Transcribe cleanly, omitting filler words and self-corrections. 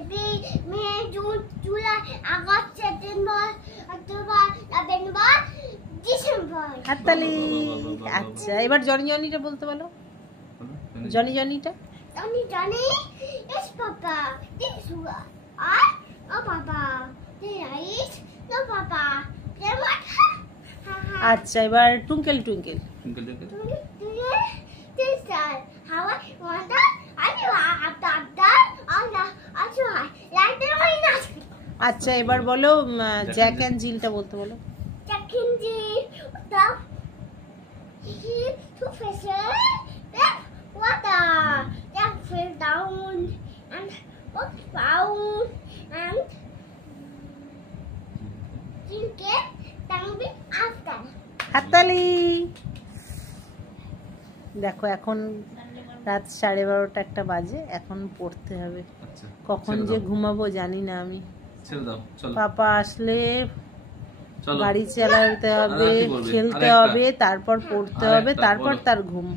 April, May, June, July, August, September, October, November, December. হাততালি। আচ্ছা এবার জনি জনিটা বলতে বলো, Johnny জনিটা। Johnny, yes Papa, this one. Oh Papa, this is no Papa. Then what? আচ্ছা এবার twinkle twinkle. This time, how I want that? I know I got that. Like the one. আচ্ছা এবার বলো Jack and জিলটা বলতে বলো। Jack and Jill, the two fishes, that water, that fell down and was found and drink it, then we after. হাততালি। দেখো এখন রাত 12:30 একটা বাজে, এখন পড়তে হবে। কখন যে ঘুমাবো জানি না আমি। পাপা আসলে গাড়ি চালাতে হবে, খেলতে হবে, তারপর পড়তে হবে, তারপর তার ঘুম।